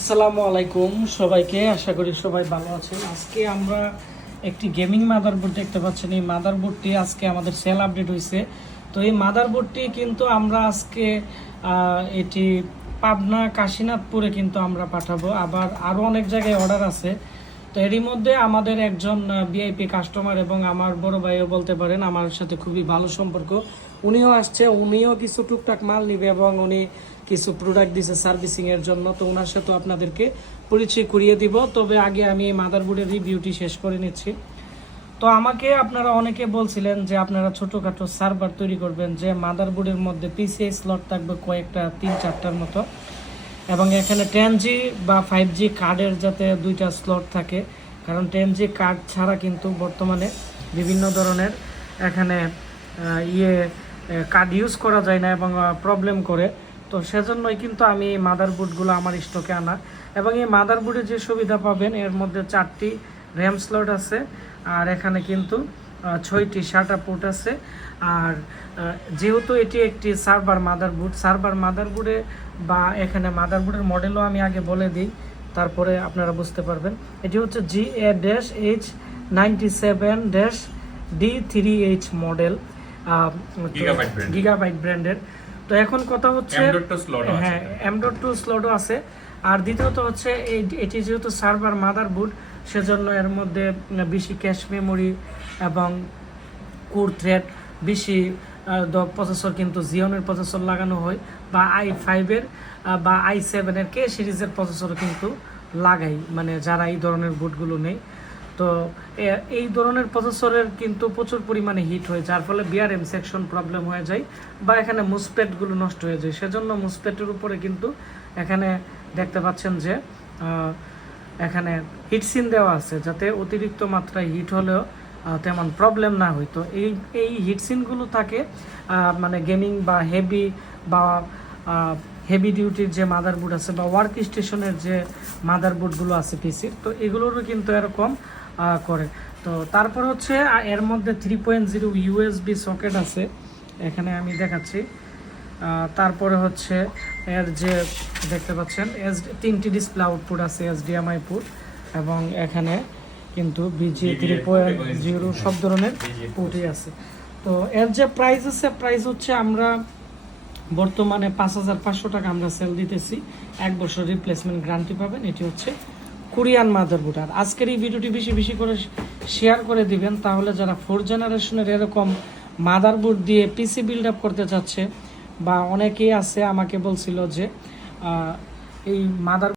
আসসালামু আলাইকুম সবাইকে, আশা করি সবাই ভালো আছেন। আজকে আমরা একটি গেমিং মাদারবোর্ড দেখতে পাচ্ছেন। এই মাদারবোর্ডটি আজকে আমাদের সেল আপডেট হয়েছে। তো এই মাদারবোর্ডটি কিন্তু আমরা আজকে এটি পাবনা কাশীনাথপুরে কিন্তু আমরা পাঠাবো, আবার আরও অনেক জায়গায় অর্ডার আছে। তো এরই মধ্যে আমাদের একজন ভিআইপি কাস্টমার এবং আমার বড় ভাইও বলতে পারেন, আমার সাথে খুবই ভালো সম্পর্ক, উনিও আসছে, উনিও কিছু টুকটাক মাল নিবে এবং উনি কিছু প্রোডাক্ট দিছে সার্ভিসিংয়ের জন্য। তো ওনার সাথে আপনাদেরকে পরিচয় করিয়ে দিব। তবে আগে আমি এই মাদারবোর্ডের রিভিউটি শেষ করে নিচ্ছি। তো আমাকে আপনারা অনেকে বলছিলেন যে আপনারা ছোটোখাটো সার্ভার তৈরি করবেন, যে মাদারবোর্ডের মধ্যে পিসিআই স্লট থাকবে কয়েকটা, 3-4টার মতো, এবং এখানে 10G বা 5G কার্ডের যাতে 2টা স্লট থাকে, কারণ 10G কার্ড ছাড়া কিন্তু বর্তমানে বিভিন্ন ধরনের এখানে কার্ড ইউজ করা যায় না এবং প্রবলেম করে। তো সেজন্যই কিন্তু আমি এই মাদারবোর্ডগুলো আমার স্টকে আনা। এবং এই মাদারবোর্ডে যে সুবিধা পাবেন, এর মধ্যে 4টি র্যাম স্লট আছে, আর এখানে কিন্তু 6টি SATA পোর্ট আছে। আর যেহেতু এটি একটি সার্ভার মাদারবোর্ডে বা এখানে মাদারবোর্ডের মডেলও আমি আগে বলে দিই, তারপরে আপনারা বুঝতে পারবেন। এটি হচ্ছে GA-H97-D3H মডেল, গিগাবাইট ব্র্যান্ডের। তো এখন কথা হচ্ছে হ্যাঁ, M.2 স্লটও আছে। আর দ্বিতীয়ত হচ্ছে এটি যেহেতু সার্ভার মাদারবোর্ড, সেজন্য এর মধ্যে বেশি ক্যাশ মেমোরি এবং কোর থ্রেড বেশি প্রসেসর কিন্তু জিওনের প্রসেসর লাগানো হয়, বা i5-এর বা i7-এর কে সিরিজের প্রসেসর কিন্তু লাগাই, মানে যারা এই ধরনের বোর্ডগুলো নেই। তো এই ধরনের প্রসেসরের কিন্তু প্রচুর পরিমাণে হিট হয়, যার ফলে বিআরএম সেকশন প্রবলেম হয়ে যায় বা এখানে মুসপেটগুলো নষ্ট হয়ে যায়। সেজন্য মুসপেটের উপরে কিন্তু এখানে দেখতে পাচ্ছেন যে এখানে হিটসিন দেওয়া আছে, যাতে অতিরিক্ত মাত্রায় হিট হলেও তেমন প্রবলেম না হয়। তো এই হিটসিনগুলো থাকে মানে গেমিং বা হেভি ডিউটির যে মাদারবোর্ড আছে বা ওয়ার্ক স্টেশনের যে মাদারবোর্ডগুলো আছে পিসির, তো এগুলোরও কিন্তু এরকম করে। তো তারপর হচ্ছে এর মধ্যে 3.0 ইউএসবি সকেট আছে, এখানে আমি দেখাচ্ছি। তারপরে হচ্ছে এর যে দেখতে পাচ্ছেন 3টি ডিসপ্লে আউটপুট আছে, HDMI পুট, এবং এখানে কিন্তু BG 3.0 সব ধরনের পুটই আছে। তো এর যে প্রাইস আছে, প্রাইস হচ্ছে আমরা বর্তমানে 5,500 টাকা আমরা সেল দিতেছি। 1 বছর রিপ্লেসমেন্ট গ্যারান্টি পাবেন। এটি হচ্ছে কোরিয়ান মাদারবোর্ড। আর আজকের এই ভিডিওটি বেশি বেশি করে শেয়ার করে দিবেন, তাহলে যারা 4th জেনারেশনের এরকম মাদারবোর্ড দিয়ে পিসি বিল্ড আপ করতে চাচ্ছে, বা অনেকেই আছে আমাকে বলছিল যে এই মাদার